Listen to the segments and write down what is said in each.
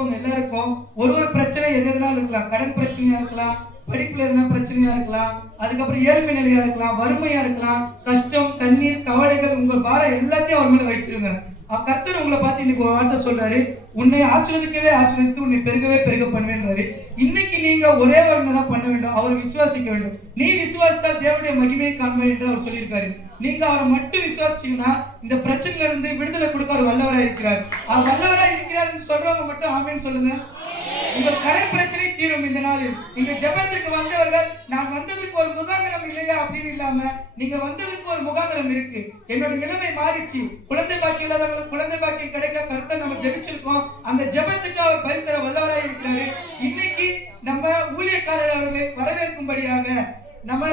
புரிஞ்சுக்கோங்க, எல்லாருக்கும் ஒரு பிரச்சனை எதுனாலும் இருக்கலாம். கடன் பிரச்சனையா இருக்கலாம், படிப்புல எதுனா பிரச்சனையா இருக்கலாம், அதுக்கப்புறம் ஏழ்மை நிலையா இருக்கலாம், வறுமையா இருக்கலாம், கஷ்டம், கண்ணீர், கவலைகள், உங்க பாரம் எல்லாத்தையும் அவர் மேல வச்சிருங்க. கர்த்தர் உங்களை பார்த்து இன்னைக்கு ஒரு வார்த்தை சொல்றாரு, உன்னை ஆசீர்வதிக்கவே ஆசீர்வதித்து உன்னை பெருகவே பெருக பண்ணுவேன்றாரு. இன்னைக்கு நீங்க ஒரே ஒண்ணுதான் பண்ண வேண்டும், அவர் விசுவாசிக்க வேண்டும். நீ விசுவாசித்தா தேவனுடைய மகிமையை காண்பேன் என்று அவர் சொல்லியிருக்காரு. நீங்க அவரை மட்டும் விசுவாசிச்சீங்கன்னா இந்த பிரச்சனையில இருந்து விடுதலை கொடுக்க அவர் வல்லவராக இருக்கிறார். அவர் வல்லவராக இருக்கிறார் சொல்றவங்க மட்டும் ஆமேன்னு சொல்லுங்க. உங்கள் கடன் பிரச்சனை தீரும் இந்த நாளில். நீங்க ஜெபத்துக்கு வந்தவர்கள், நான் வந்ததுக்கு ஒரு முகாந்திரம் இல்லையா அப்படின்னு இல்லாம, நீங்க வந்ததுக்கு ஒரு முகாந்திரம் இருக்கு. என்னோட நிலைமை மாறிச்சு, குழந்தை பாக்கியம் இல்லாதவங்களுக்கு குழந்தை பாக்கியம் கிடைக்க கருத்தை நம்ம ஜெபிச்சிருக்கோம். அந்த ஜெபத்துக்கு அவர் பதில் தர வல்லவராக இருக்கிறாரு. இன்னைக்கு நம்ம ஊழியக்காரர் அவர்களை வரவேற்கும்படியாக நம்ம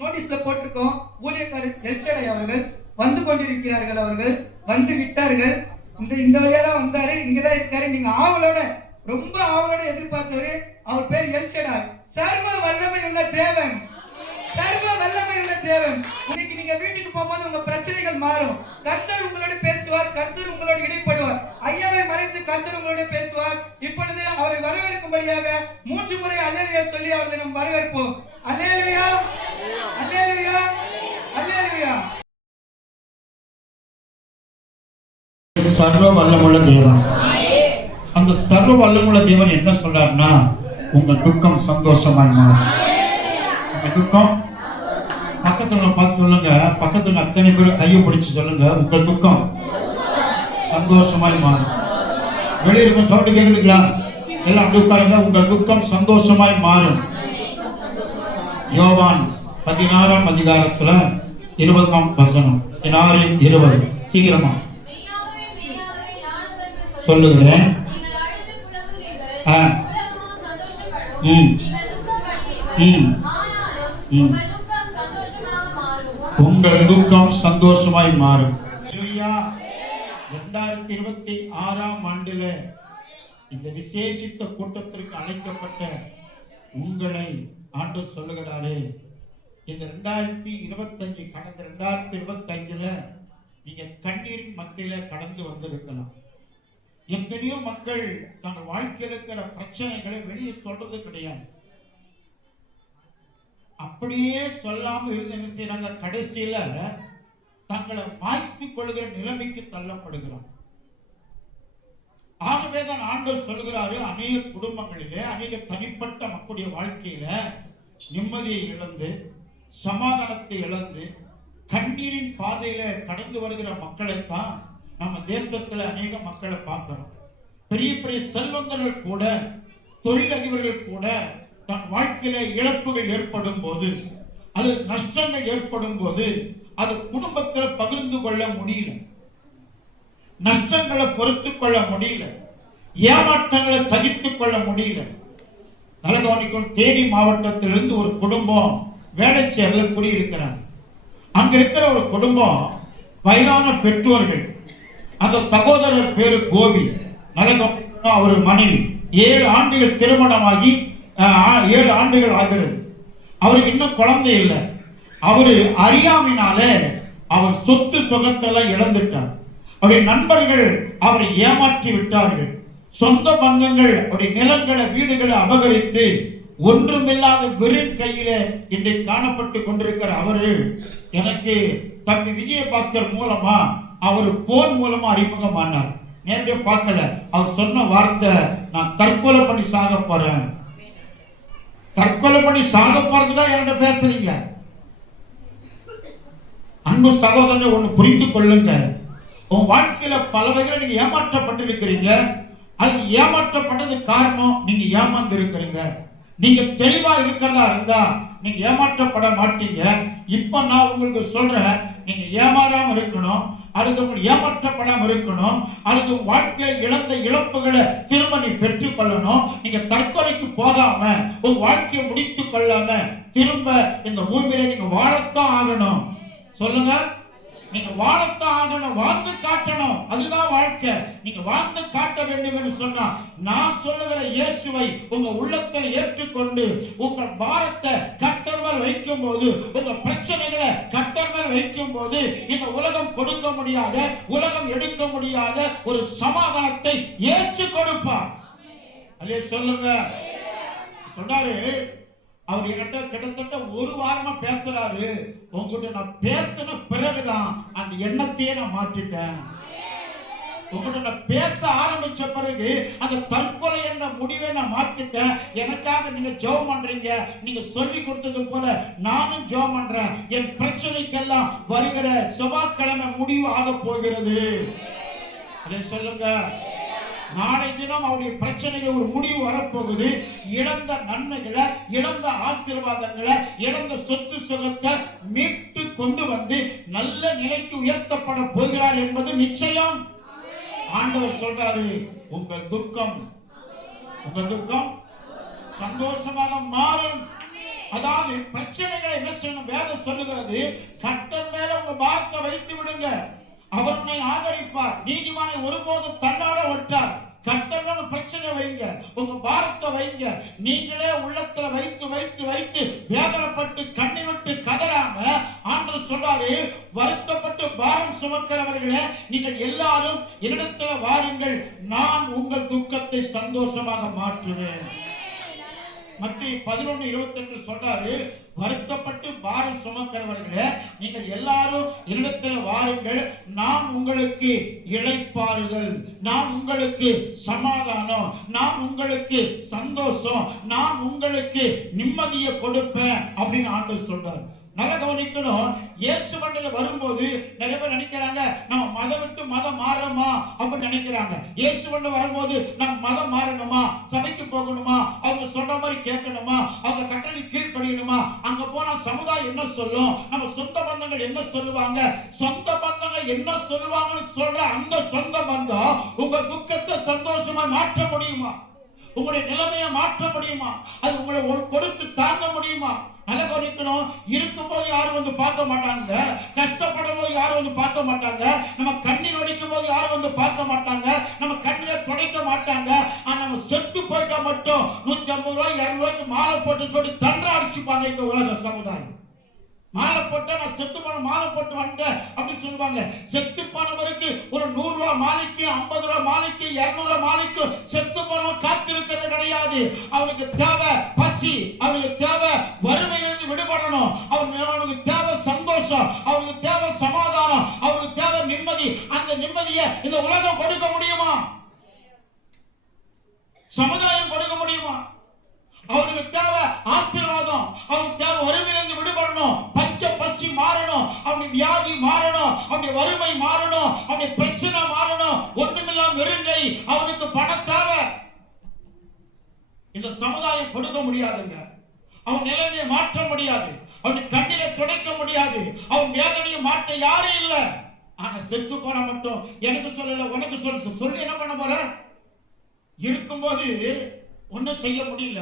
நோட்டீஸ்ல போட்டிருக்கோம். ஊழியக்காரர் எல்ஷடை அவர்கள் வந்து கொண்டிருக்கிறார்கள். அவர்கள் வந்து விட்டார்கள். இந்த வழியா தான் வந்தாரு, இங்கதான் இருக்காரு. நீங்க ஆவலோட, ரொம்ப ஆவலோட எதிர்பார்த்தவரு. அவர் பேர் எல்ஷடாய், சர்வ வல்லமை உள்ள தேவன். சர்வ வல்லமை உள்ள தேவன். இன்னைக்கு நீங்க வீட்டுக்கு போகும்போது உங்க பிரச்சனைகள் மாறும். கர்த்தர் உங்களோட பேசுவார், கர்த்தர் உங்களோட இடைப்படுவார். ஐயாவை மறைத்து கர்த்தர் உங்களோட பேசுவார். இப்பொழுது அவரை வரவேற்கும்படியாக 3 முறை அல்லேலூயா சொல்லி அவர்களை நாம் வரவேற்போம். அல்லேலூயா, அல்லேலூயா, அல்லேலூயா. சர்வ வல்லமுள்ள தேவன். அந்த சர்வ வல்லமுள்ள தேவன் என்ன சொல்றாருன்னா, உங்க துக்கம் சந்தோஷமாய் மாறும். உங்க துக்கம், பக்கத்துல பார்த்து சொல்லுங்க, பக்கத்துல அத்தனை பேரும் கையை பிடிச்சு சொல்லுங்க, உங்க துக்கம் சந்தோஷமாய் மாறும். வெளியே இருக்க சவுண்ட் கேக்குதுங்களா? எல்லாம் அப்படி உட்காருங்க. உங்க துக்கம் சந்தோஷமாய் மாறும். யோவான் 16ஆம் அதிகாரத்துல 20ஆம் வசனம், 16:20. சீக்கிரமா சொல்லுகிறேன். உங்கள் துக்கம் சந்தோஷமாய் மாறும். 2026ஆம் ஆண்டில இந்த விசேஷித்த கூட்டத்திற்கு அழைக்கப்பட்ட உங்களை ஆண்டவர் சொல்லுகிறாரு, இந்த 2025 கடந்த 2025ல நீங்க கண்ணீரின் மத்தியில கடந்து வந்திருக்கலாம். எத்தனையோ மக்கள் தங்கள் வாழ்க்கையில் இருக்கிற பிரச்சனைகளை வெளியே சொல்றது கிடையாது. அப்படியே சொல்லாம இருந்து என்ன செய்யறாங்க, கடைசியில தங்களை மாய்த்துக் கொள்கிற நிலைமைக்கு தள்ளப்படுகிறார். ஆகவேதான் ஆண்டவர் சொல்கிறாரு, அநேக குடும்பங்களிலே, அநேக தனிப்பட்ட மக்களுடைய வாழ்க்கையில நிம்மதியை இழந்து, சமாதானத்தை இழந்து, கண்ணீரின் பாதையில கடந்து வருகிற மக்களைத்தான் நம்ம தேசத்துல அநேக மக்களை பார்க்கிறோம். பெரிய பெரிய செல்வந்தர்கள் கூட, தொழிலதிபர்கள் கூட தன் வாழ்க்கையில இழப்புகள் ஏற்படும் போது, அது நஷ்டங்கள் ஏற்படும் போது, அது குடும்பத்தில் பகிர்ந்து கொள்ள முடியல, நஷ்டங்களை பொறுத்துக் கொள்ள முடியல, ஏமாற்றங்களை சகித்துக் கொள்ள முடியல. நலகவனிக்கும் தேனி மாவட்டத்திலிருந்து ஒரு குடும்பம் வேலைச்சேரில் குடியிருக்கிறார். அங்க இருக்கிற ஒரு குடும்பம், வயதான பெற்றோர்கள். அந்த சகோதரர் பேரு கோபி, அவர் மனைவி. 7 ஆண்டுகள் திருமணமாகி 7 ஆண்டுகள் ஆகிறது. அவருக்கு இன்னும் குழந்தை இல்லை. அவரு அறியாமையினால அவர் சொத்து சுகத்தெல்லாம் இழந்துட்டார். அவருடைய நண்பர்கள் அவரை ஏமாற்றி விட்டார்கள். சொந்த பந்தங்கள் அவருடைய நிலங்களை, வீடுகளை அபகரித்து ஒன்றுமில்லாத வெறும் கையில இன்றைக்கு காணப்பட்டு கொண்டிருக்கிற அவரு எனக்கு தம்பி விஜயபாஸ்கர் மூலமா, அவர் போன் மூலமா அறிமுகமானார். நேரடியா பார்க்கல. அவர் சொன்ன வார்த்தை, நான் தற்கொலை பண்ணி சாக போறேன். தற்கொலை பண்ணி சாக போறதுதான் என்கிட்ட பேசுறீங்க. அன்பு சகோதரனை ஒண்ணு புரிந்து கொள்ளுங்க. உன் வாழ்க்கையில பல வகையில நீங்க ஏமாற்றப்பட்டிருக்கிறீங்க. அது ஏமாற்றப்பட்டது காரணம், நீங்க ஏமாந்து இருக்கிறீங்க. நீங்க தெளிவா இருக்கிறதா இருந்தா நீங்க ஏமாற்றப்பட மாட்டீங்க. இப்ப நான் உங்களுக்கு சொல்றேன், நீங்க ஏமாறாம இருக்கணும், அடுத்து ஏமாற்றப்படாம இருக்கணும், அடுத்து வாழ்க்கையில் இழந்த இழப்புகளை திரும்ப நீ பெற்றுக் கொள்ளணும். நீங்க தற்கொலைக்கு போகாம, உங்க வாழ்க்கையை முடித்துக் கொள்ளாம திரும்ப இந்த பூமியில நீங்க வாழத்தான் ஆகணும். சொல்லுங்க, நீங்க வாழத்தான் ஆகணும், வாழ்ந்து காட்டணும். அதுதான் வாழ்க்கை. நீங்க வாழ்ந்து காட்ட வேண்டும் என்று சொன்னா, நான் சொல்லுகிற இயேசுவை உங்க உள்ளத்தில் ஏற்றுக்கொண்டு உங்கள் பாரத்தை கர்த்தர் மேல் வைக்கும் போது, உங்க பிரச்சனைகளை கர்த்தர் மேல் வைக்கும் போது, இந்த உலகம் கொடுக்க முடியாத, உலகம் எடுக்க முடியாத ஒரு சமாதானத்தை இயேசு கொடுப்பார். அல்லே சொல்லுங்க. சொன்னாரு, அவர் என்கிட்ட கிட்டத்தட்ட ஒரு வாரமா பேசுறாரு, உங்ககிட்ட நான் பேசின பிறகுதான் அந்த எண்ணத்தையே நான் மாற்றிட்டேன். உங்ககிட்ட நான் பேச ஆரம்பிச்ச பிறகு அந்த தற்கொலை என்ற முடிவை நான் மாத்திட்டேன். எனக்காக நீங்க ஜெபம் பண்றீங்க, நீங்க சொல்லி கொடுத்தது போல நானும் ஜெபம் பண்றேன். என் பிரச்சனைக்கெல்லாம் வருகிற செவ்வாய்க்கிழமை முடிவு ஆக போகிறது. அதை சொல்லுங்க. நாளை தினம் அவருடைய பிரச்சனைக்கு ஒரு முடிவு வரப்போகுது. இழந்த நன்மைகளை, இழந்த ஆசீர்வாதங்களை, இழந்த சொத்து சுகத்தை மீட்டு கொண்டு வந்து நல்ல நிலைக்கு உயர்த்தப்பட போகிறார் என்பது நிச்சயம். ஆண்டவர் சொல்றாரு, உங்கள் துக்கம் சந்தோஷமாக மாறும். அதாவது பிரச்சனைகளை என்ன செய்யணும்? வேதம் சொல்லுகிறது, கர்த்தர் மேல உங்க பாரத்தை வைத்து விடுங்க, அவர் உன்னை ஆதரிப்பார். நீதிமானை ஒருபோதும் தள்ளாட விட்டார். கர்த்தர் பிரச்சனை வைங்க, உங்க பாரத்தை வைங்க. நீங்களே உள்ளத்துல வைத்து வைத்து வைத்து வேதனைப்பட்டு கண்ணீர் விட்டு கதறாம ஆண்டவர் சொல்றாரு, வருத்தப்பட்டு பாரம் சுமக்கிறவர்களே, நீங்கள் எல்லாரும் என்னிடத்துல வாருங்கள், நான் உங்கள் துக்கத்தை சந்தோஷமாக மாற்றுவேன். மத்திய 11:22 சொல்றாரு, வருத்தப்பட்டு பாரம் சுமக்கிறவர்களே, நீங்கள் எல்லாரும் என்னிடத்தில் வாருங்கள், நான் உங்களுக்கு இளைப்பாறுதல், நான் உங்களுக்கு சமாதானம், நான் உங்களுக்கு சந்தோஷம், நான் உங்களுக்கு நிம்மதியை கொடுப்பேன் அப்படின்னு ஆண்டவர் சொல்றாரு. நல்லா கவனிக்கணும். இயேசு மண்டல வரும்போது நிறைய பேர் நினைக்கிறாங்க, நம்ம மதம் விட்டு மதம் மாறணுமா அப்படின்னு நினைக்கிறாங்க. இயேசு மண்டல வரும்போது நம்ம மதம் மாறணுமா, சபைக்கு போகணுமா, அவங்க சொல்ற மாதிரி கேட்கணுமா, அவங்க கட்டளை கீழ்ப்படியணுமா, அங்க போனா சமுதாயம் என்ன சொல்லும், நம்ம சொந்த பந்தங்கள் என்ன சொல்லுவாங்க, சொந்த பந்தங்கள் என்ன சொல்லுவாங்கன்னு சொல்ற அந்த சொந்த பந்தம் உங்க துக்கத்தை சந்தோஷமா மாற்ற முடியுமா? உங்களுடைய நிலைமையை மாற்ற முடியுமா? அது உங்களை கொடுத்து தாங்க முடியுமா? நல்ல கவனிக்கணும். இருக்கும்போது யாரும் வந்து பார்க்க மாட்டாங்க, கஷ்டப்படும் போது யாரும் வந்து பார்க்க மாட்டாங்க, நம்ம கண்ணீர் வடிக்கும் போது யாரும் வந்து பார்க்க மாட்டாங்க, நம்ம கண்ணீரை துடைக்க மாட்டாங்க. ஆனா நம்ம செத்து போயிட்டா மட்டும் 150 ரூபாய் 200 ரூபாய்க்கு மாலை போட்டு சொல்லி தண்டை அடிச்சுப்பாங்க இந்த உலக சமுதாயம். மாலை போட்டா நான் செத்து போன மாலை போட்டு வந்துட்டேன் அப்படின்னு சொல்லுவாங்க. செத்து போனவருக்கு ஒரு 100 ரூபாய் மாலைக்கு, 50 ரூபாய் மாலைக்கு, 200 ரூபாய் மாலைக்கு செத்து போனவன் காத்திருக்கிறது கிடையாது. அவனுக்கு தேவை பசி, அவனுக்கு தேவை வறுமையிலிருந்து விடுபடணும், அவனுக்கு தேவை சந்தோஷம், அவனுக்கு தேவை சமாதானம், அவனுக்கு தேவை நிம்மதி. அந்த நிம்மதியை இந்த உலகம் கொடுக்க முடியுமா? சமுதாயம் கொடுக்க முடியுமா? அவனுக்கு தேவை ஆசீர்வாதம், அவனுக்கு தேவை வறுமையிலிருந்து விடுபடணும், பஞ்ச பசி மாறணும், அவனுடைய வியாதி மாறணும், அவனுடைய வறுமை மாறணும், அவனுடைய பிரச்சனை மாறணும், ஒண்ணுமில்லாம வெறுங்கை, அவனுக்கு பணம் தேவை. இந்த சமுதாயம் கொடுக்க முடியாதுங்க. அவன் நிலைமையை மாற்ற முடியாது, அவன் கண்ணீரை துடைக்க முடியாது, அவன் வேதனையை மாற்ற யாரும் இல்ல. ஆனா செத்து போன மட்டும் எனக்கு சொல்லல, உனக்கு சொல்லி என்ன பண்ண போற? இருக்கும்போது ஒன்னும் செய்ய முடியல,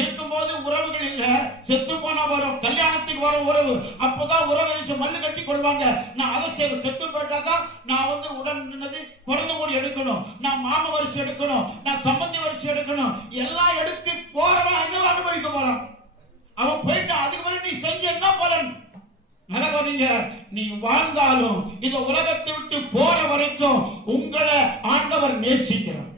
இருக்கும்போது உறவுகள் இல்ல, செத்து போனா வரும், கல்யாணத்துக்கு வர உறவு, அப்பதான் உறவு மல்லு கட்டி கொள்வாங்க. நான் அதை செத்து போயிட்டாதான் நான் வந்து உடன் நின்னது பிறந்த மொழி எடுக்கணும், நான் மாம வரிசை எடுக்கணும், நான் சம்பந்தி வரிசை எடுக்கணும், எல்லாம் எடுத்து போறவன் என்ன அனுபவிக்க போறான்? அவன் போயிட்டான், அதுக்கு மேல நீ செஞ்ச என்ன பலன்? நல்லவங்க, நீ வாழ்ந்தாலும் இந்த உலகத்தை விட்டு போற வரைக்கும் உங்களை ஆண்டவர் நேசிக்கிறார்.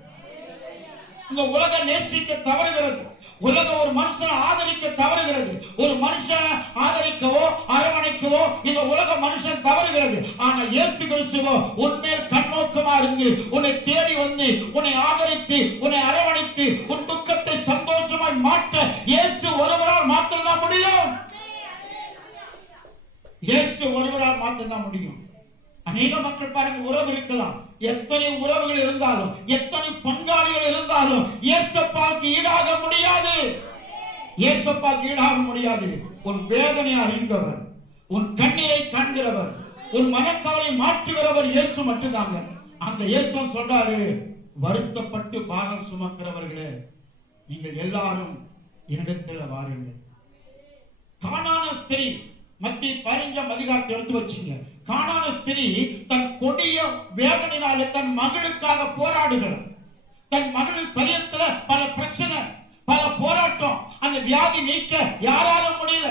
இந்த உலகம் நேசிக்க தவறுகிறது, உலகம் ஒரு மனுஷனை ஆதரிக்க தவறுகிறது, ஒரு மனுஷனை ஆதரிக்கவோ அரவணைக்கவோ இந்த உலக மனுஷன் தவறுகிறது. ஆனா இயேசு கிறிஸ்துவோ உன்மேல் கண்ணோக்கமா இருந்து உன்னை தேடி வந்து உன்னை ஆதரித்து உன்னை அரவணைத்து உன் துக்கத்தை சந்தோஷமாய் மாற்ற இயேசு ஒருவரால் மாற்றதான் முடியும். இயேசு ஒருவரால் மாற்றதான் முடியும். அநேக மக்கள் பாருங்க, உறவு இருக்கலாம், எத்தனை உறவுகள் இருந்தாலும், எத்தனை பங்காளிகள் இருந்தாலும் இயேசப்பாவுக்கு ஈடாக முடியாது. இயேசப்பாவுக்கு ஈடாக முடியாது. உன் வேதனை அறிந்தவர், உன் கண்ணீரை காண்கிறவர், உன் மனக்கவலை மாற்றுகிறவர் இயேசு மட்டும்தாங்க. அந்த இயேசு சொல்றாரு, வருத்தப்பட்டு பாரம் சுமக்கிறவர்களே, நீங்கள் எல்லாரும் என்னிடத்தில் வாருங்கள். கானான ஸ்திரீ, மத்திய 15 அதிகாரத்தை எடுத்து வச்சுங்க. கானான ஸ்திரீ தன் கொடிய வேதனையினாலே தன் மகளுக்காக போராடுகிறார். தன் மகள் சரீரத்துல பல பிரச்சனை, பல போராட்டம், அந்த வியாதி நீக்க யாராலும் முடியல.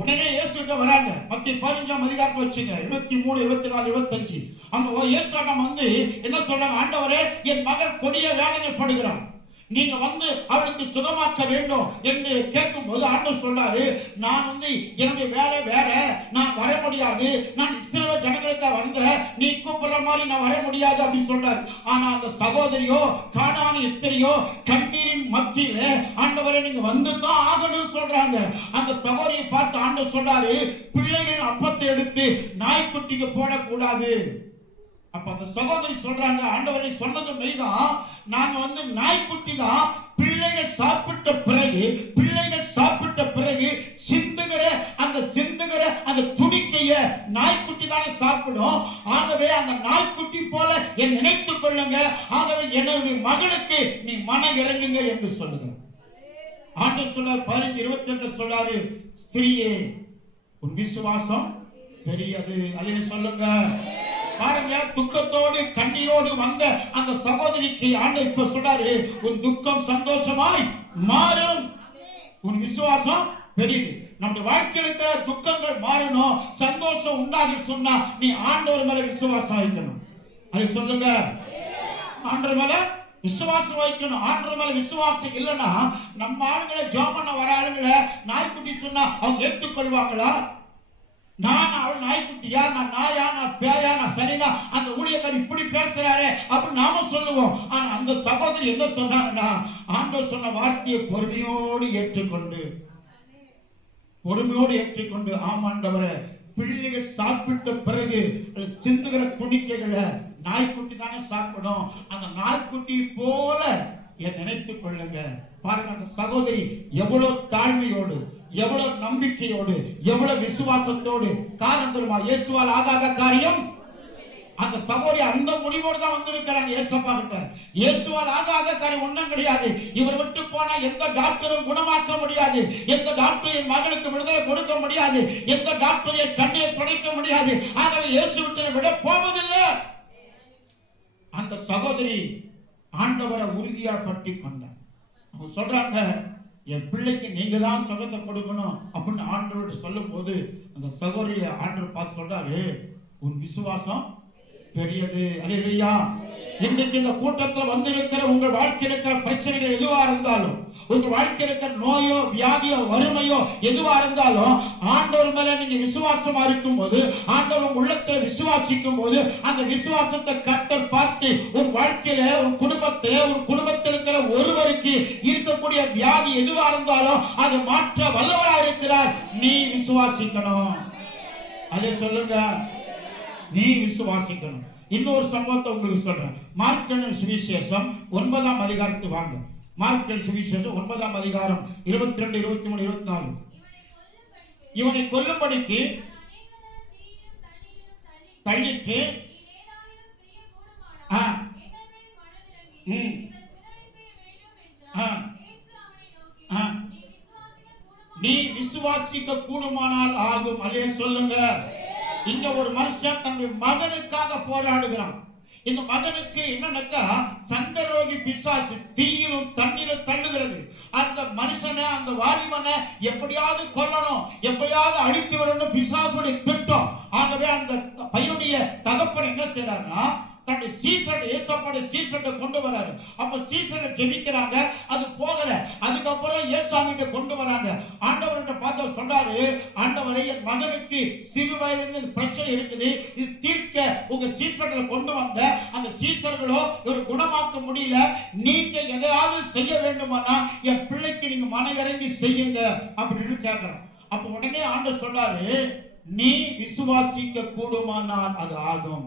உடனே இயேசுகிட்ட வராங்க. மத்திய 15 அதிகாரத்தை வச்சுங்க, 23, 24, 25. அந்த இயேசுவிடம் வந்து என்ன சொல்றாங்க? ஆண்டவரே, என் மகள் கொடிய வேதனைப்படுகிறான், நீங்க வந்து அவளுக்கு சுகமாக்க வேண்டும் என்று கேட்கும்போது ஆண்டவர் சொல்றாரு, நான் வந்து என்னுடைய வேலை வேற, நான் வர முடியாது, நான் இஸ்ரவேல் ஜனங்களுக்கு வந்த, நீ கூப்பிடுற மாதிரி நான் வர முடியாது அப்படின்னு சொல்றாரு. ஆனா அந்த சகோதரியோ கானானி ஸ்திரியோ கண்ணீரின் மத்தியில ஆண்டவரே நீங்க வந்துதான் ஆகணும்னு சொல்றாங்க. அந்த சகோதரியை பார்த்து ஆண்டவர் சொல்றாரு, பிள்ளைகள் அப்பத்தை எடுத்து நாய்க்குட்டிக்கு போடக்கூடாது. அப்ப அந்த சகோதரி சொல்றாங்க, ஆண்டவரை சொன்னது மெய்தான், நாங்க வந்து நாய்க்குட்டி தான். பிள்ளைகள் சாப்பிட்ட பிறகு சிந்துகிற அந்த துணிக்கைய நாய்க்குட்டி தானே சாப்பிடும். ஆகவே அந்த நாய்க்குட்டி போல என் நினைத்துக் கொள்ளுங்க. ஆகவே என்னுடைய மகளுக்கு நீ மனம் இறங்குங்க என்று சொல்லுங்க. ஆண்டவர் சொல்றார் 15:22 சொல்றாரு, ஸ்திரியே உன் விசுவாசம் பெரியது. அதை சொல்லுங்க. பாருங்க, துக்கத்தோடு கண்ணீரோடு வந்த அந்த சகோதரிக்கு ஆண்டவர் இப்ப சொல்றாரு, உன் துக்கம் சந்தோஷமாய் மாறும், உன் விசுவாசம் பெரியது. நம்முடைய வாழ்க்கையில் இருக்கிற துக்கங்கள் மாறணும், சந்தோஷம் உண்டாகி சொன்னா நீ ஆண்டவர் மேல விசுவாசம் வைக்கணும். அதை சொல்லுங்க. ஆண்டவர் மேல விசுவாசம் வைக்கணும். ஆண்டவர் மேல விசுவாசம் இல்லைன்னா நம்ம ஆளுங்களை ஜெபம் பண்ண வர ஆளுங்களை நாய்க்குட்டி சொன்னா அவங்க ஏற்றுக்கொள்வாங்களா? நான் அவள் நாய்க்குட்டியா, நான் நாயா, நான் பேயா, நான் சரினா, அந்த ஊழியக்காரர் இப்படி பேசுறாரு அப்படின்னு நாம சொல்லுவோம். ஆனா அந்த சகோதரி என்ன சொன்னாங்கன்னா, ஆண்டவர் சொன்ன வார்த்தையை பொறுமையோடு ஏற்றுக்கொண்டு ஆமாண்டவரே, பிள்ளைகள் சாப்பிட்ட பிறகு சிந்துகிற துணிக்கைகளை நாய்க்குட்டி தானே சாப்பிடும், அந்த நாய்க்குட்டி போல என் நினைத்துக் கொள்ளுங்க. பாருங்க, அந்த சகோதரி எவ்வளவு தாழ்மையோடு, எவ்வளவு நம்பிக்கையோடு, எவ்வளவு விசுவாசத்தோடு, காரணம் தெரியுமா, இயேசுவால் ஆகாத காரியம். அந்த சகோதரி அந்த முடிவோடு தான் வந்திருக்கிறாங்க இயேசப்பா கிட்ட. இயேசுவால் ஆகாத காரியம் ஒன்றும் கிடையாது. இவர் விட்டு போனா எந்த டாக்டரும் குணமாக்க முடியாது, எந்த டாக்டர் என் மகளுக்கு விடுதலை கொடுக்க முடியாது, எந்த டாக்டர் என் கண்ணியை துடைக்க முடியாது. ஆகவே இயேசு விட்டு விட போவதில்லை. அந்த சகோதரி ஆண்டவரை உறுதியா பற்றி கொண்டார். அவங்க சொல்றாங்க, என் பிள்ளைக்கு நீங்க தான் சுகத்தை கொடுக்கணும் அப்படின்னு ஆண்டவர்கிட்ட சொல்லும் போது அந்த சகோதரியை ஆண்டவர் பார்த்து சொல்றாரு, உன் விசுவாசம் பெரியது. அல்லேலூயா. இன்னைக்கு இந்த கூட்டத்தில் வந்திருக்கிற உங்கள் வாழ்க்கையில் இருக்கிற பிரச்சனைகள் எதுவா இருந்தாலும், உங்க வாழ்க்கையில் இருக்கிற நோயோ வியாதியோ வறுமையோ எதுவா இருந்தாலும், ஆண்டவர் மேல நீங்க விசுவாசமா இருக்கும் போது, ஆண்டவர் உங்க உள்ளத்தை விசுவாசிக்கும் போது, அந்த விசுவாசத்தை கர்த்தர் பார்த்து உன் வாழ்க்கையில, உன் குடும்பத்தில் இருக்கிற ஒருவருக்கு இருக்கக்கூடிய வியாதி எதுவா இருந்தாலும் அதை மாற்ற வல்லவராக இருக்கிறார். நீ விசுவாசிக்கணும். அதை சொல்லுங்க, நீ விசுவாசிக்கணும். இன்னொரு சம்பவத்தை உங்களுக்கு சொல்றேன். மார்க் சுவிசேஷம் 9ஆம் அதிகாரத்துக்கு வாங்க. மார்க் சுவிசேஷம் 9ஆம் அதிகாரம் 22, 23, 24. இவனை கொல்லும்படிக்கு தள்ளிட்டு நீ விசுவாசிக்க கூடுமானால் ஆகும். அல்லே சொல்லுங்க. இங்க ஒரு மனுஷன் தன்னுடைய மகனுக்காக போராடுகிறான். இந்த மகனுக்கு என்னன்னாக்கா சங்கரோகி பிசாசு தீயிலும் தண்ணீரும் தள்ளுகிறது. அந்த மனுஷனை, அந்த வாலிபனை எப்படியாவது கொல்லணும், எப்படியாவது அழித்து வரணும் பிசாசுடைய திட்டம். ஆகவே அந்த பையனுடைய தகப்பன் என்ன செய்யறாருன்னா, தன்னுடைய சீசனை, ஏசப்பாடைய சீசனை கொண்டு வராரு. அப்ப சீசனை ஜெபிக்கிறாங்க, அது போகல. அதுக்கப்புறம் ஏசாமிட்ட கொண்டு வராங்க. ஆண்டவர்கிட்ட பார்த்து சொல்றாரு, ஆண்டவரே, என் மகனுக்கு சிறு வயதில் பிரச்சனை இருக்குது, இது தீர்க்க உங்க சீசர்களை கொண்டு வந்த அந்த சீசர்களோ ஒரு குணமாக்க முடியல, நீங்க எதையாவது செய்ய வேண்டுமானா என் பிள்ளைக்கு நீங்க மன இறங்கி செய்யுங்க அப்படின்னு கேட்கிறோம். அப்ப உடனே ஆண்டவர் சொல்றாரு, நீ விசுவாசிக்க கூடுமானால் அது ஆகும்.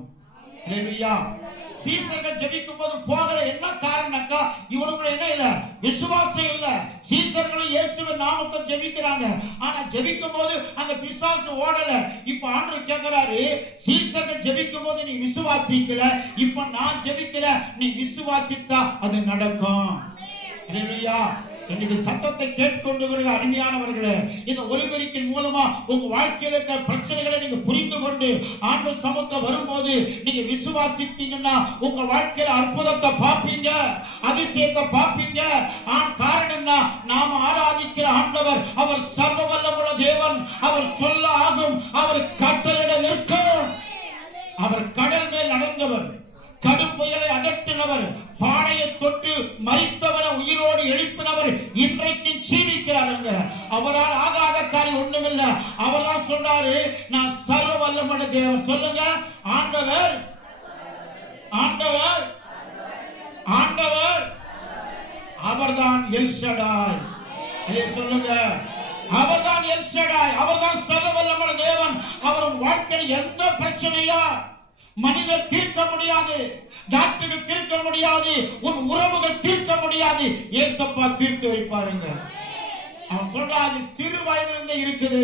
சீசர்கள் ஜெபிக்கும் போது போகல. என்ன காரணம்க்கா, இவனுக்குள்ள என்ன இல்ல, விசுவாசம் இல்ல. சீசர்களும் இயேசுவின் நாமத்தை ஜெபிக்கிறாங்க, ஆனா ஜெபிக்கும் போது அந்த பிசாசு ஓடல. இப்ப ஆண்டவர் கேட்கிறாரு, சீசர்கள் ஜெபிக்கும் போது நீ விசுவாசிக்கல, இப்ப நான் ஜெபிக்கல, நீ விசுவாசித்தா அது நடக்கும். அல்லேலூயா. இன்னைக்கு சத்தத்தை கேட்டுக்கொண்டு அருமையானவர்களே, இந்த ஒலிபெருக்கின் மூலமா உங்க வாழ்க்கையில் இருக்கிற பிரச்சனைகளை நீங்க புரிந்து கொண்டு ஆண்டவர் சமூகத்துல வரும்போது நீங்க விசுவாசித்தீங்கன்னா உங்க வாழ்க்கையில அற்புதத்தை பார்ப்பீங்க, அதிசயத்தை பார்ப்பீங்க. காரணம்னா நாம ஆராதிக்கிற ஆண்டவர் அவர் சர்வ வல்லமுள்ள தேவன். அவர் சொல்ல ஆகும், அவர் கட்டளையிட நிற்கும். அவர் கடல் மேல் நடந்தவர், கடும் புயலை அகற்றினவர், பானையை தொட்டு மரித்தவரை உயிர் அவரால் ஆகாத காரியம் ஒண்ணுமில்ல. அவர்தான் சொன்னாரு, நான் சர்வ வல்லமையுள்ள தேவன். சொல்லுங்க, ஆண்டவர் ஆண்டவர் ஆண்டவர் அவர்தான் எல் ஷடாய். சொல்லுங்க, அவர்தான் எல் ஷடாய், அவர்தான் சர்வ வல்லமையுள்ள தேவன். அவர் வாழ்க்கையில் எந்த பிரச்சனையா மனிதர் தீர்க்க முடியாது, டாக்டர்கள் தீர்க்க முடியாது, உன் உறவுகள் தீர்க்க முடியாது, ஏசப்பா தீர்த்து வைப்பாருங்க. அவன் சொல்றான், சிறு வயதிலிருந்து இருக்குது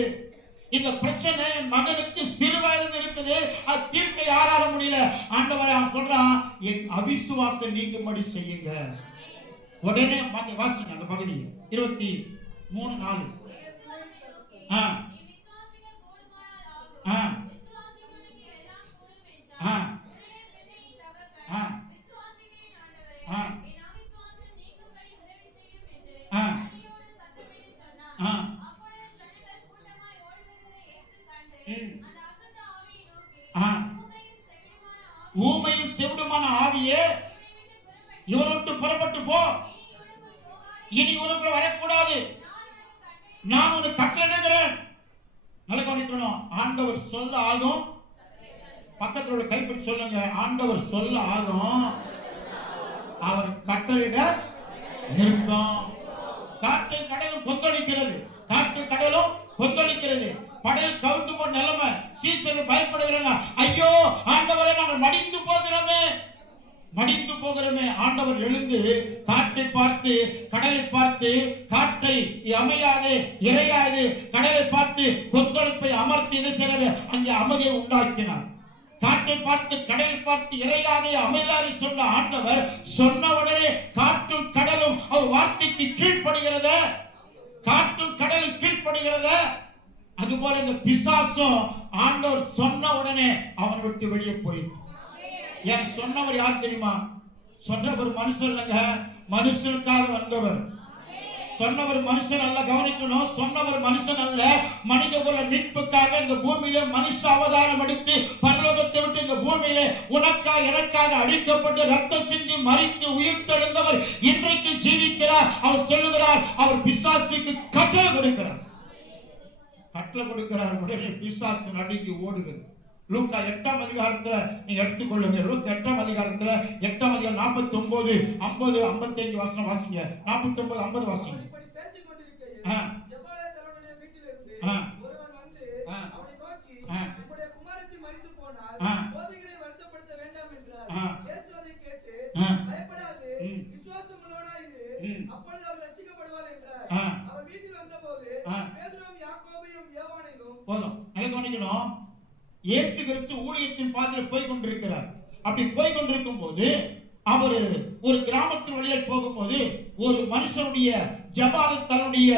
இந்த பிரச்சனை, என் மகனுக்கு சிறு வயதிலிருந்து இருக்குது, அது தீர்க்க யாரால முடியல. ஆண்டவரே, அவன் சொல்றான், என் அவிசுவாசம் நீங்கும்படி செய்யுங்க. உடனே வாசிங்க அந்த பகுதி 23:4. ஊமையும் செவிடுமான ஆவியே, இவரை விட்டு புறப்பட்டு போ, இனி இவனுக்குள்ள வரக்கூடாது, நான் உனக்கு கட்டளையிடுகிறேன். நல்ல கவனிக்கணும், ஆண்டவர் சொல்ல ஆகும். பக்கத்தோட கைப்பிடி சொல்லுங்க, ஆண்டவர் சொல்ல ஆகும், அவர் கட்டளையிட நிற்கும். காற்று கடலும் கொந்தளிக்கிறது, காற்று கடலும் கொந்தளிக்கிறது, படல் கவுந்து போன நிலைமை. சீசர்கள் பயப்படுகிறாங்க, ஐயோ ஆண்டவரே, நாங்கள் மடிந்து போகிறோமே, மடிந்து போகிறோமே. ஆண்டவர் எழுந்து காற்றை பார்த்து, கடலை பார்த்து, காற்றை அமையாது இறையாது கடலை பார்த்து கொந்தளிப்பை அமர்த்தி என்ன செய்றாரு, அங்கே அமைதியை உண்டாக்கினார். காற்றை பார்த்து, கடலை பார்த்து, இறையாதே அமைதியாரி சொன்ன ஆண்டவர் சொன்ன உடனே காற்றும் கடலும் அவர் வார்த்தைக்கு கீழ்ப்படுகிறத, காற்றும் கடலும் கீழ்ப்படுகிறத. அதுபோல இந்த பிசாசும் ஆண்டவர் சொன்ன உடனே அவன் விட்டு வெளியே போயிடும். ஏன் சொன்னவர் யார் தெரியுமா? சொன்னவர் மனுஷன் இல்லைங்க, மனுஷனுக்காக வந்தவர். சொன்னவர் மனுஷன் அல்ல, கவனிக்கணும், சொன்னவர் மனுஷன் அல்ல, மனித குல மீட்புக்காக இந்த பூமியிலே மனுஷ அவதாரம் எடுத்து பரலோகத்தை விட்டு இந்த பூமியிலே உனக்காக எனக்காக அடிக்கப்பட்டு ரத்தம் சிந்தி மரித்து உயிர் தெழுந்தவர் இன்றைக்கு ஜீவிக்கிறார். அவர் சொல்லுகிறார், அவர் பிசாசுக்கு கட்டளை கொடுக்கிறார், கட்டளை கொடுக்கிறார். உடனே பிசாசு நடுங்கி ஓடுகிறது. லூக்கா 8ஆம் அதிகாரத்துல நீங்க எடுத்துக்கொள்ளுங்க. லூக்கா 8ஆம் அதிகாரத்துல 8ஆம் அதிகாரம் 49, 50, 55 வசனம் வாசிங்க. 49, 50 வாசிங்க. இப்படி பேசிக் கொண்டிருக்கையில் ஜெபவேல் தலைவனுடைய வீட்டிலிருந்து ஒருவன் வந்து அவனை நோக்கி, உம்முடைய குமாரத்தி மரித்து போனால் போதகரை வருத்தப்படுத்த வேண்டாம் என்றார். இயேசு அதை கேட்டு, பயப்படாதே, விசுவாசம் உள்ளவனாய் இரு, அப்பொழுது அவள் ரட்சிக்கப்படுவாள் என்றார். அவர் வீட்டில் வந்தபோது பேதுருவும் யாக்கோபையும் யோவானையும் போதும். நல்லா கவனிக்கணும், இயேசு கிறிஸ்து ஊழியத்தின் பாதையில் போய் கொண்டிருக்கிறார். அப்படி போய் கொண்டிருக்கும் போது அவர் ஒரு கிராமத்தின் வழியே போகும்போது ஒரு மனுஷனுடைய ஜபால் தன்னுடைய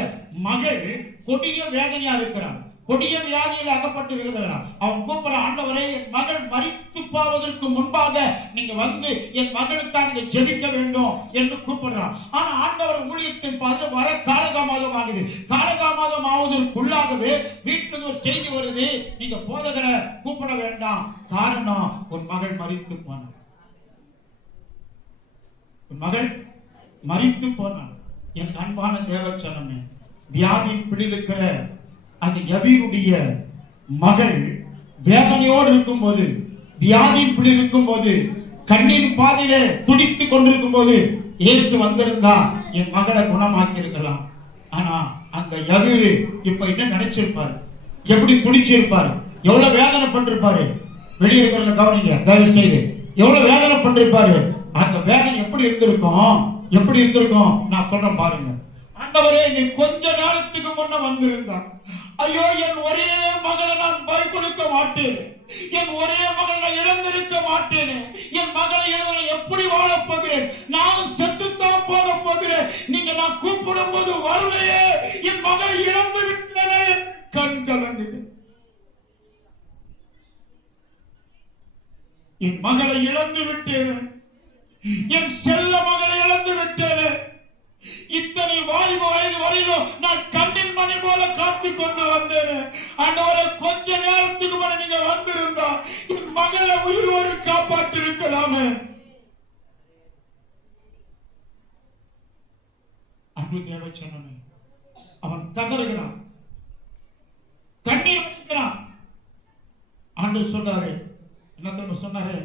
மகள் கொடிய வேதனையா இருக்கிறார், கொடிய வியாதியில் அகப்பட்டு இருக்கிறார். அவன் கூப்பிட, ஆண்டவரே, என் மகள் மரித்து போவதற்கு முன்பாக நீங்க வந்து என் மகளுக்காக நீங்க ஜெபிக்க வேண்டும் என்று கூப்பிடுறான். ஆனா ஆண்டவர் ஊழியத்தின் பாதையில் வர காலதாமதம் ஆகுது. காலதாமதம் ஆவதற்குள்ளாகவே வீட்டுக்கு ஒரு செய்தி வருது, நீங்க போதகரை கூப்பிட வேண்டாம், காரணம் உன் மகள் மரித்து போனார், உன் மகள் மரித்து போனார். என் அன்பான தேவச்சனமே, வியாதி பிடிக்கிற அந்த யவீருடைய மகள் வேதனையோடு இருக்கும் போது, வியாதி பிடி இருக்கும் போது, கண்ணீர் பாதையிலே துடித்துக் கொண்டிருக்கும் போது இயேசு வந்திருந்தா என் மகளை குணமாக்கி இருக்கலாம். ஆனா அந்த யவீரு இப்ப என்ன நினைச்சிருப்பாரு, எப்படி துடிச்சிருப்பாரு, எவ்வளவு வேதனை பண்ணிருப்பாரு. வெளியே இருக்கிறத கவனிங்க தயவு செய்து, எவ்வளவு வேதனை பண்ணிருப்பாரு. அந்த வேதனை எப்படி இருந்திருக்கும், எப்படி இருந்திருக்கும் நான் சொல்றேன் பாருங்க. ஆண்டவரே, நீ கொஞ்ச நேரத்துக்கு முன்ன வந்திருந்தா, ஐயோ என் ஒரே மகளை நான் பறி கொடுக்க மாட்டேன், என் ஒரே மகளை நான் இழந்திருக்க மாட்டேன், என் மகளை இழந்து எப்படி வாழப் போகிறேன், நானும் செத்துத்தான் போக போகிறேன், நீங்க நான் கூப்பிடும் போது வரலையே, என் மகளை இழந்து விட்டனே, கண் கலங்குது. என் மகளை இழந்து விட்டேன், என் செல்ல மகளை இழந்து விட்டேன், இத்தனை வாலிப வயது வரையிலும் நான் கண்ணின் மணி போல காத்து கொண்டு வந்தேன். ஆண்டவரே, கொஞ்ச நேரத்துக்கு முன்ன நீங்க வந்திருந்தா என் மகளை உயிரோடு காப்பாற்றி இருக்கலாமே. அன்பு தேவச்சனமே, அவன் கதறுகிறான், கண்ணீர் வடிக்கிறான். ஆண்டவர் சொன்னாரு, என்ன தெரியுமா சொன்னாரு?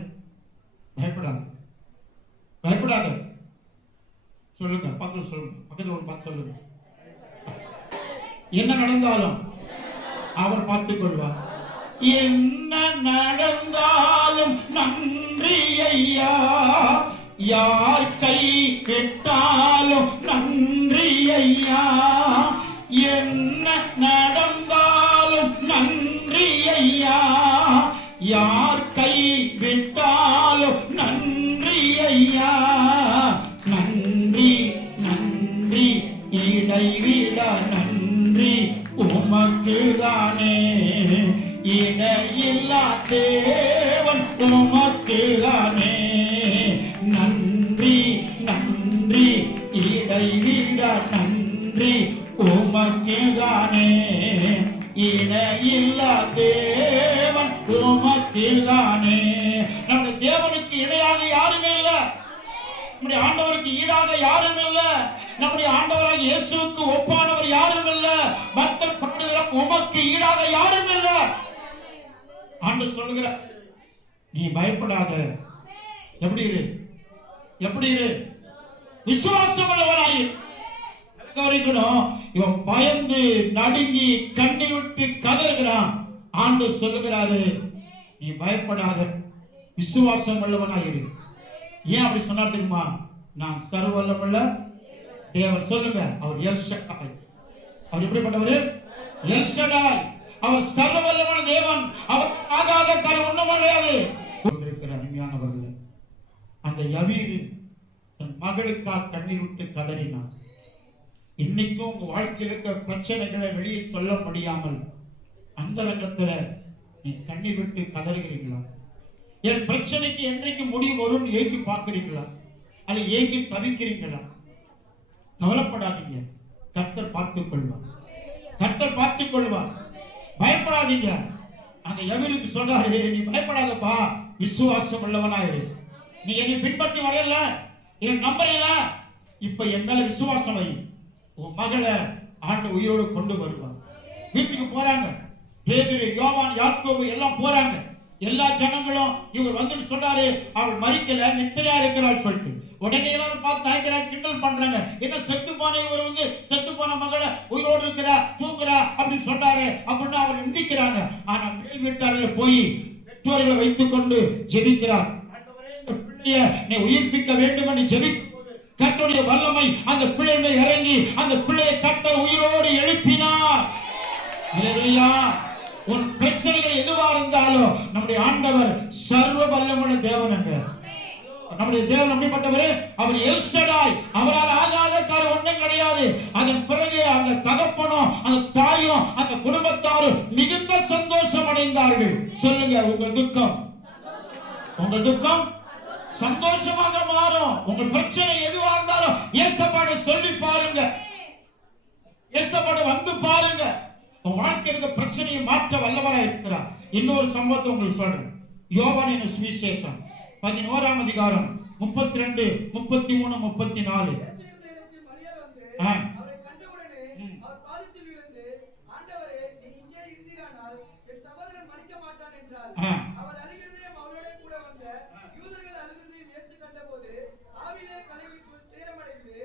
பயப்படாத, பயப்படாத. சொல்லுங்க, பக்கத்துல சொல்லுங்க, பக்கத்துல ஒரு பார்த்து சொல்லுங்க. என்ன நடந்தாலும் அவர் பார்த்துக் கொள்வார். என்ன நடந்தாலும் நன்றி ஐயா, யார் கை விட்டாலும் நன்றி ஐயா. என்ன நடந்தாலும் நன்றி ஐயா, யார் கை விட்டாலும் நன்றி ஐயா. நன்றி நன்றி இடைவிட நன்றி உமக்குதானே, இணையில்லா தேவன் உமக்குதானே. நன்றி நன்றி இடைவிட நன்றி உமக்குதானே, இணையில்லா தேவன் உமக்குதானே. நம்முடைய தேவனுக்கு இணையாக யாருமே இல்லை, நம்முடைய ஆண்டவருக்கு ஈடாக யாரும் இல்லை, நம்முடைய ஆண்டவராக இயேசுவுக்கு ஒப்பானவர் யாரும் இல்லை. பக்தர் படுகிற உமக்கு ஈடாக யாரும் இல்லை. ஆண்டவர் சொல்லுகிறார், நீ பயப்படாத. எப்படி இரு, எப்படி இரு, விசுவாசம் உள்ளவனாய் கவனிக்கணும். இவன் பயந்து நடுங்கி கண்ணீர் விட்டு கதறுகிறான். ஆண்டவர் சொல்லுகிறாரு, நீ பயப்படாத, விசுவாசம் உள்ளவனாய் இரு. ஏன் அப்படி சொன்னா தெரியுமா? நான் சர்வவல்லமுள்ள தேவன். சொல்லுங்க, அவர் எல் ஷடாய். அவர் எப்படிப்பட்டவர்? எல் ஷடாய். அவர் சர்வவல்லமுள்ள தேவன். அவர் ஆகாத காரியம் ஒண்ணும் கிடையாது. இருக்கிற அருமையானவர்களே, அந்த யவீரு தன் மகளுக்காக கண்ணீர் விட்டு கதறினான். இன்னைக்கும் உங்க வாழ்க்கையில் இருக்கிற பிரச்சனைகளை வெளியே சொல்ல முடியாமல் அந்த ரங்கத்துல நீ கண்ணீர் விட்டு கதறுகிறீங்களா? என் பிரச்சனைக்கு என்றைக்கு முடிவு வரும் ஏங்கி பார்க்கிறீங்களா? அல்ல ஏங்கி தவிக்கிறீங்களா? கவலைப்படாதீங்க, கர்த்தர் பார்த்துக் கொள்வார், கர்த்தர் பார்த்துக் கொள்வார். பயப்படாதீங்க. அந்த யவீருக்கு சொல்றாரு, நீ பயப்படாதப்பா, விசுவாசம் உள்ளவனாயிரு. நீ என்னை பின்பற்றி வரல, என் நம்பரையில, இப்ப என் மேல விசுவாசம் வை. உன் மகளை ஆண்டு உயிரோடு கொண்டு வருவார். வீட்டுக்கு போறாங்க, பேதுரு, யோவான், யாக்கோபு எல்லாம் போறாங்க. எல்லா ஜனங்களும் இவர் வந்து சொல்றாரு, அவள் மரிக்கல, நித்திரையா இருக்கிறாள் சொல்லிட்டு. உடனே எல்லாரும் பார்த்து நாய்க்கிறார், கிண்டல் பண்றாங்க. என்ன செத்து போன இவர் வந்து செத்து போன மகளை உயிரோடு இருக்கிறா, தூங்குறா அப்படின்னு சொல்றாரு அப்படின்னு அவர் நிந்திக்கிறாங்க. ஆனா மேல் வீட்டார்கள் போய் பெற்றோர்களை வைத்துக் கொண்டு ஜெபிக்கிறார். நீ உயிர்ப்பிக்க வேண்டும் என்று ஜெபிக்கும் கர்த்தருடைய வல்லமை அந்த பிள்ளையை இறங்கி அந்த பிள்ளையை கர்த்தர் உயிரோடு எழுப்பினார். அல்லேலூயா. உன் பிரச்சனைகள் எதுவா இருந்தாலும் நம்முடைய ஆண்டவர் சர்வ வல்லமுள்ள தேவனுங்க. நம்முடைய தேவன் அப்படிப்பட்டவர். அவர் எல் ஷடாய். அவரால் ஆகாத காரியம் ஒன்றும் கிடையாது. அதன் பிறகு அந்த தகப்பனும் அந்த தாயும் அந்த குடும்பத்தாரும் மிகுந்த சந்தோஷம் அடைந்தார்கள். சொல்லுங்க, உங்க துக்கம், உங்க துக்கம் சந்தோஷமாக மாறும். உங்க பிரச்சனை எதுவா இருந்தாலும் இயேசுவோட சொல்லி பாருங்க, இயேசுவோட வந்து பாருங்க. உங்க வாழ்க்கையில இருக்க பிரச்சனையை மாற்ற வல்லவராய் இருக்கிறார். இன்னொரு சம்பவத்தை உங்களுக்கு சொல்றேன். யோவானின் சுவிசேஷம் 11ஆம் அதிகாரம் 32, 33, 34. அவரை கண்டவுடனே அவர் பாதத்தில் விழுந்து, ஆண்டவரே, நீ இங்கே இருந்தீரானால் என் சகோதரன் மரிக்க மாட்டான் என்றார். அவள் அழுகிறதையும் அவளோட கூட வந்த யூதர்கள் அழுகிறதையும் இயேசு கண்டபோது ஆவிலே கலங்கி துயரமடைந்து,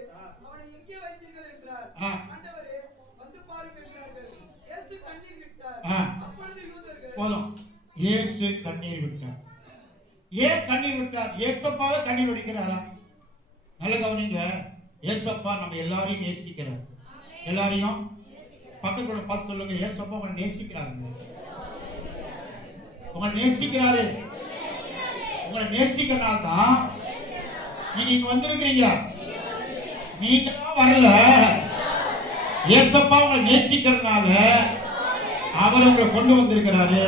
அவனை எங்கே வைத்தீர்கள் என்றார். ஆண்டவரே, வந்து பாருங்கள் என்றார்கள். இயேசு கண்ணீர் விட்டார். அப்பொழுது யூதர்கள் போதும். இயேசு கண்ணீர் விட்டார். ஏன் கண்ணீர் விட்டார்? இயேசப்பாவே கண்ணீர் வடிக்கிறாரா? நல்ல கவனிங்க. இயேசப்பா நம்ம எல்லாரையும் நேசிக்கிறார். எல்லாரையும் பக்கத்துல பார்த்து சொல்லுங்க, இயேசப்பா உங்களை நேசிக்கிறாருங்க. உங்களை நேசிக்கிறாரு. உங்களை நேசிக்கிறனால தான் நீங்க இங்க வந்திருக்கிறீங்க. நீங்க தான் வரல, இயேசப்பா உங்களை நேசிக்கிறதுனால அவர் உங்களை கொண்டு வந்திருக்கிறாரு.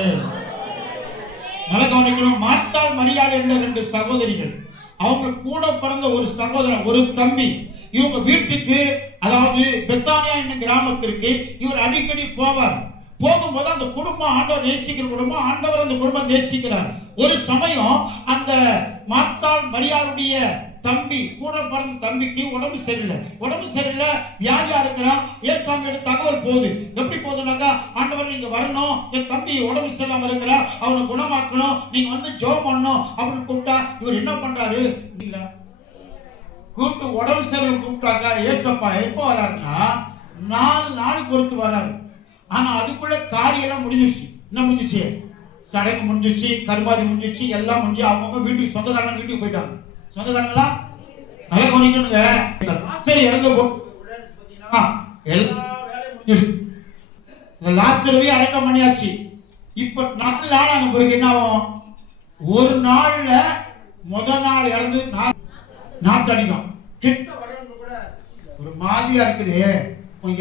நல்ல கவனிக்கணும். மார்த்தாள், மரியாள் என்ற 2 சகோதரிகள். அவங்க கூட பிறந்த ஒரு சகோதரன், ஒரு தம்பி. இவங்க வீட்டுக்கு, அதாவது பெத்தானியா என்ற கிராமத்திற்கு இவர் அடிக்கடி போவார். போகும்போது அந்த குடும்பம் ஆண்டவர் நேசிக்கிற குடும்பம், ஆண்டவர் அந்த குடும்பம் நேசிக்கிறார். ஒரு சமயம் அந்த மார்த்தாள் மரியாளுடைய தம்பி கூட பிறந்த தம்பிக்கு உடம்பு சரியில்லை, வியாதியா இருக்கிறான். ஏசாமி தகவல் போகுது. எப்படி போகுதுனாக்கா, ஆண்டவர் நீங்க வரணும், என் தம்பி உடம்பு சரியில்லாம இருக்கிற, அவனை குணமாக்கணும், நீங்க வந்து ஜெபம் பண்ணணும் அப்படின்னு கூப்பிட்டா இவர் என்ன பண்றாரு? இல்ல கூப்பிட்டு உடம்பு சரியில்லை கூப்பிட்டாங்க. ஏசப்பா எப்போ வராருன்னா 4 நாள் பொறுத்து வராரு. ஆனா அதுக்குள்ள காரியெல்லாம் முடிஞ்சிருச்சு. என்ன முடிஞ்சிச்சு? சடங்கு முடிஞ்சிச்சு, கருமாதி முடிஞ்சிச்சு, எல்லாம் முடிஞ்சு அவங்க வீட்டுக்கு சொந்தக்காரங்க வீட்டுக்கு போயிட்டாங்க. சொந்தக்காரங்களா நல்லா கவனிக்கணுங்க. லாஸ்டர் இறந்து போட்டீங்கன்னா எல்லா வேலையும் முடிஞ்சிருச்சு. இந்த லாஸ்டரையும் அடக்கம் பண்ணியாச்சு. இப்ப 4 நாள் ஆன பிறகு என்ன ஆகும்? ஒரு நாள்ல முதல் நாள் இறந்து நாத்து அடிக்கும். கிட்ட வரவங்க கூட ஒரு மாதிரியா இருக்குது,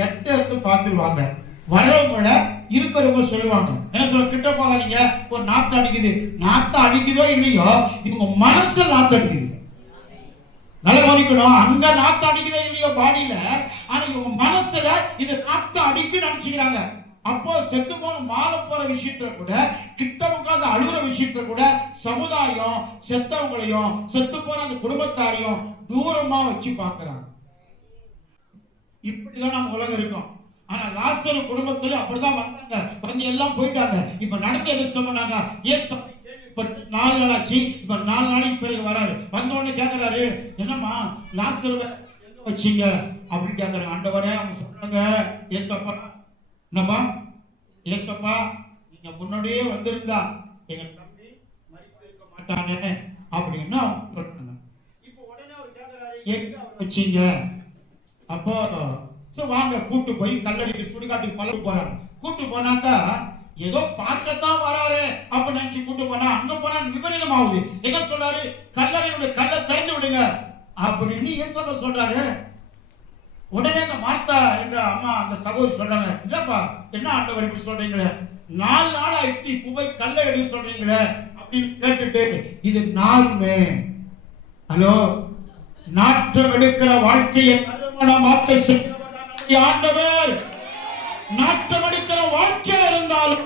8 எடுத்து பார்த்துருவாங்க. வரவங்கள இருக்கிறவங்க சொல்லுவாங்க, என்ன சொல்ல, கிட்ட போகாதீங்க, ஒரு நாத்து அடிக்குது. நாத்து அடிக்குதோ இல்லையோ, இவங்க மனசுல நாத்து அடிக்குது. நல்லா கவனிக்கணும். அங்க நாத்து அடிக்குதோ இல்லையோ பாடியில, ஆனா இவங்க மனசுல இது நாத்து அடிக்கு நினைச்சுக்கிறாங்க. அப்போ செத்து போன மாலை போற விஷயத்துல கூட, கிட்ட உட்கார்ந்து அழுகிற விஷயத்துல கூட சமுதாயம் செத்தவங்களையும் செத்து போற அந்த குடும்பத்தாரையும் தூரமா வச்சு பார்க்கறாங்க. இப்படிதான் நம்ம உலகம் இருக்கும். ஆனா லாசரு குடும்பத்துல அப்படிதான் வந்தாங்க, வந்து எல்லாம் போயிட்டாங்க. இப்ப நடந்த என்ன சொன்னாங்க, ஏசு 4 நாள் ஆச்சு. இப்ப 4 நாளைக்கு பிறகு வராரு. வந்த உடனே கேக்குறாரு, என்னம்மா லாசருவை எங்க வச்சீங்க அப்படின்னு கேக்குறாங்க. ஆண்டவரே, அவங்க சொன்னாங்க, ஏசப்பா என்னப்பா, ஏசப்பா நீங்க முன்னாடியே வந்திருந்தா எங்க தம்பி மரித்திருக்க மாட்டானே அப்படின்னு சொன்னாங்க. இப்ப உடனே அவர் கேக்குறாரு, எங்க வச்சீங்க? அப்போ வாங்க கூட்டு போய் கல்லடிக்கு சுடுகாட்டுக்கு பழகு போறாங்க. கூட்டு போனாக்கா ஏதோ பார்க்கத்தான் வராரு அப்படின்னு நினைச்சு கூட்டு போனா, அங்க போனா விபரீதம் ஆகுது. என்ன சொல்றாரு? கல்லறையுடைய கல்லை திறந்து விடுங்க அப்படின்னு இயேசு சொல்றாரு. உடனே அந்த மார்த்தா என்ற அம்மா அந்த சகோதரி சொல்றாங்க, இல்லப்பா என்ன ஆண்டவர் இப்படி சொல்றீங்களே, 4 நாள் ஆயிடுச்சு, இப்ப போய் கல்லை எடுக்க சொல்றீங்களே அப்படின்னு கேட்டுட்டு, இது நாருமே, ஹலோ, நாற்றம் எடுக்கிற வாழ்க்கையை நறுமணமாக்க செய்கிறவர் நம்முடைய ஆண்டவர். நாற்றம் எடுக்கிற வாழ்க்கையா இருந்தாலும்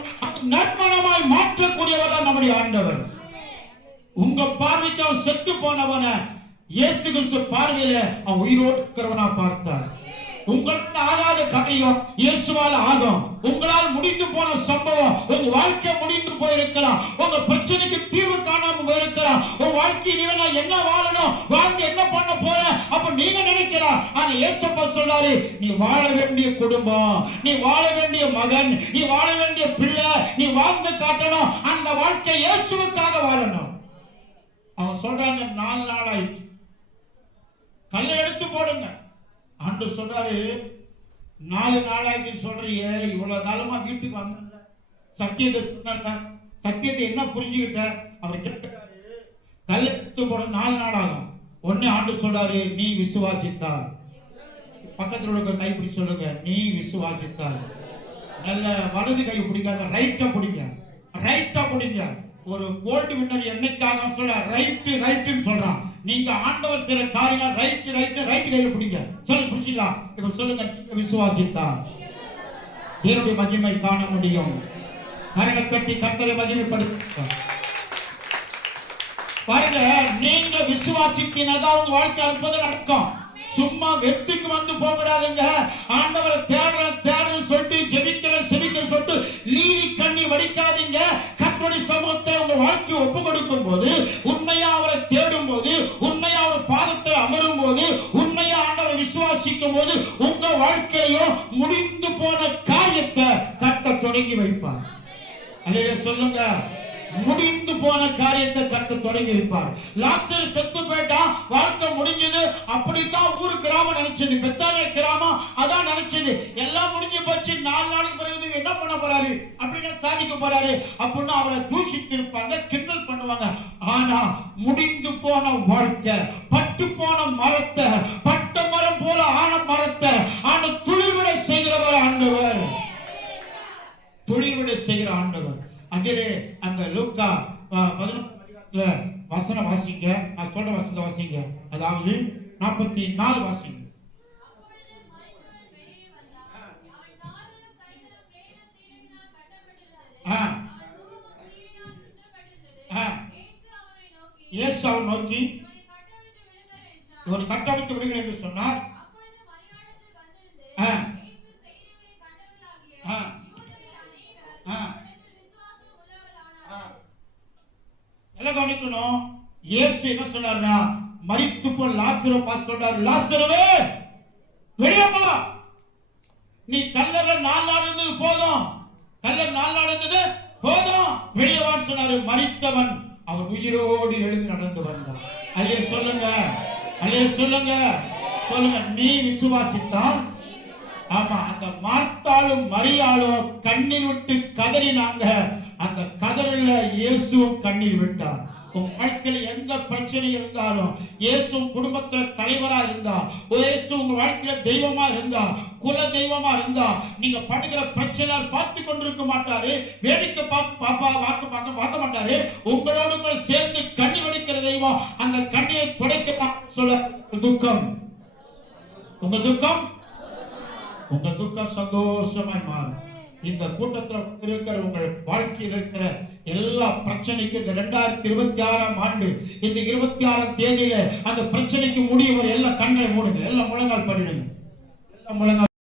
நறுமணமாய் மாற்றக்கூடியவர் தான் நம்முடைய ஆண்டவர். உங்க பார்வைக்கு அவன் செத்து போனவன இயேசு கிறிஸ்து பார்வையில அவன் உயிரோடு இருக்கிறவனா பார்த்தார். உங்களுக்கு ஆகாத காரியம் இயேசுவால ஆகும். உங்களால் முடிந்து போன சம்பவம், உங்க வாழ்க்கை முடிந்து போயிருக்கலாம், உங்க பிரச்சனைக்கு தீர்வு காணாம போயிருக்கலாம், உங்க வாழ்க்கையில நான் என்ன வாழணும், வாழ்ந்து என்ன பண்ண போறேன் அப்ப நீங்க நினைக்கலாம். ஆனா இயேசுப்பா சொல்றாரு, நீ வாழ வேண்டிய குடும்பம், நீ வாழ வேண்டிய மகன், நீ வாழ வேண்டிய பிள்ளை, நீ வாழ்ந்து காட்டணும். அந்த வாழ்க்கை இயேசுவுக்காக வாழணும். அவன் சொல்றாங்க, 4 நாள் ஆயிடுச்சு, கல்லை எடுத்து போடுங்க. ஆண்டு சொல்றாரு, 4 நாளாய்க்கு சொல்றீங்க, இவ்வளவு காலமா வீட்டுக்கு வந்த சத்தியத்தை சொன்ன, சத்தியத்தை என்ன புரிஞ்சுக்கிட்ட? அவர் கேட்கிறாரு, கல்லை எடுத்து போட 4 நாள் ஆகும். உடனே ஆண்டு சொல்றாரு, நீ விசுவாசித்தால், பக்கத்தில் உள்ள கைப்பிடி சொல்லுங்க, நீ விசுவாசித்தால். நல்ல வலது கை பிடிக்காத, ரைட்டா பிடிங்க, ரைட்டா பிடிங்க. ஒரு கோல்டு வின்னர் என்னைக்காக சொல்ல ரைட்டுன்னு சொல்றான். நீங்க ஆண்டவர் சில காரியங்கள் ரைட் கையில பிடிங்க. சொல்லு புரிஞ்சுக்கலாம். இப்ப சொல்லுங்க, விசுவாசித்தா தேவனுடைய மகிமை காண முடியும். கரங்களை கட்டி கர்த்தரை மகிமைப்படுத்த பாருங்க. நீங்க விசுவாசித்தினதான் உங்க வாழ்க்கை அற்புத நடக்கும். சும்மா வெத்துக்கு வந்து போகக்கூடாதுங்க. ஆண்டவரை தேடுறேன் சொல்லிட்டு ஜெபிக்கிறேன் சொல்லிட்டு நீதி கண்ணி வடிக்காதீங்க. கர்த்தருடைய சமூகத்தை உங்க வாழ்க்கையை ஒப்பு கொடுக்கும் போது, உண்மையா அவரை தேடும் போது, உண்மையா அவர் பாதத்தை அமரும் போது, உண்மையா ஆண்டவரை விசுவாசிக்கும் போது, உங்க வாழ்க்கையும் முடிந்து போன காரியத்தை கர்த்தர் தொடங்கி வைப்பார். அதை சொல்லுங்க, முடிந்து போன காரியத்தை கர்த்தர் தொடங்கி வைப்பார். லாசரு செத்து போயிட்டான், வாழ்க்கை முடிஞ்சது. அப்படித்தான் ஊரு கிராமம் நினைச்சது, பெத்தானியா கிராமம் அதான் நினைச்சது. எல்லாம் முடிஞ்சு போச்சு. 4 நாளைக்கு பிறகு என்ன பண்ண போறாரு அப்படின்னு சாதிக்க போறாரு அப்படின்னு அவரை தூஷித்து இருப்பாங்க, கிண்டல் பண்ணுவாங்க. ஆனா முடிந்து போன வாழ்க்கை, பட்டு போன மரத்தை, பட்ட மரம் போல ஆன மரத்தை ஆன துளிர்விட செய்கிறவர் ஆண்டவர், துளிர்விட செய்கிற ஆண்டவர். அதிலே அந்த லூக்கா 11 வசனம் வாசிங்க. நான் சொல்ற வசனத்தை வாசிங்க. அதாவது 44 வாசிங்க. இயேசு அவரை நோக்கி ஒரு கட்டமைத்து விடுகிறேன் என்று சொன்னார். அப்பொழுது மரியாளிடத்தில் வந்திருந்து ஆ. இயேசு செய்திகளை கண்டவர்களாகிய ஆ. யூதரில் அநேகர் ஆ. அவரிடத்தில் விசுவாசம் உள்ளவர்களானார்கள். எல்லாம் கவனிக்கணும். இயேசு என்ன சொன்னார்னா, மரித்து போன லாசரு பார்த்து சொல்றாரு, லாசருவே வெளியே வா. நீ கல்லறை 4 நாள் இருந்தது போதும், கல்லறை 4 நாள் இருந்தது போதும், வெளியே வான்னு சொன்னாரு. மரித்தவன் அவர் உயிரோடு எழுந்து நடந்து வந்தார். அல்லே சொல்லுங்க, அல்லே சொல்லுங்க, சொல்லுங்க. நீ விசுவாசித்தால், ஆமா, அந்த மார்த்தாளும் மரியாளும் கண்ணீர் விட்டு கதறினாங்க. அந்த கதறல இயேசுவும் கண்ணீர் விட்டார். உங்க வாழ்க்கையில எந்த பிரச்சனை இருந்தாலும், இயேசு குடும்பத்துல தலைவரா இருந்தா, இயேசு உங்க வாழ்க்கையில தெய்வமா இருந்தா, குல தெய்வமா இருந்தா, நீங்க படுகிற பிரச்சனை பார்த்து கொண்டிருக்க மாட்டாரு, வேடிக்கை பார்க்க மாட்டாரு. உங்களோடு கூட சேர்ந்து கண்ணீர் வடிக்கிற தெய்வம் அந்த கண்ணீரை துடைக்க சொல்ல. துக்கம், உங்க துக்கம், உங்க துக்கம் சந்தோஷமாய் மாறும். இந்த கூட்டத்தில் இருக்கிற உங்கள் வாழ்க்கையில் இருக்கிற எல்லா பிரச்சனைக்கும் இந்த 2026ஆம் ஆண்டு இந்த 26ஆம் தேதியில அந்த பிரச்சனைக்கு முடிவு. எல்லா கண்களை மூடுங்க, எல்லாம் முழங்கால் பண்ணிடுங்க, எல்லாம் முழங்கால்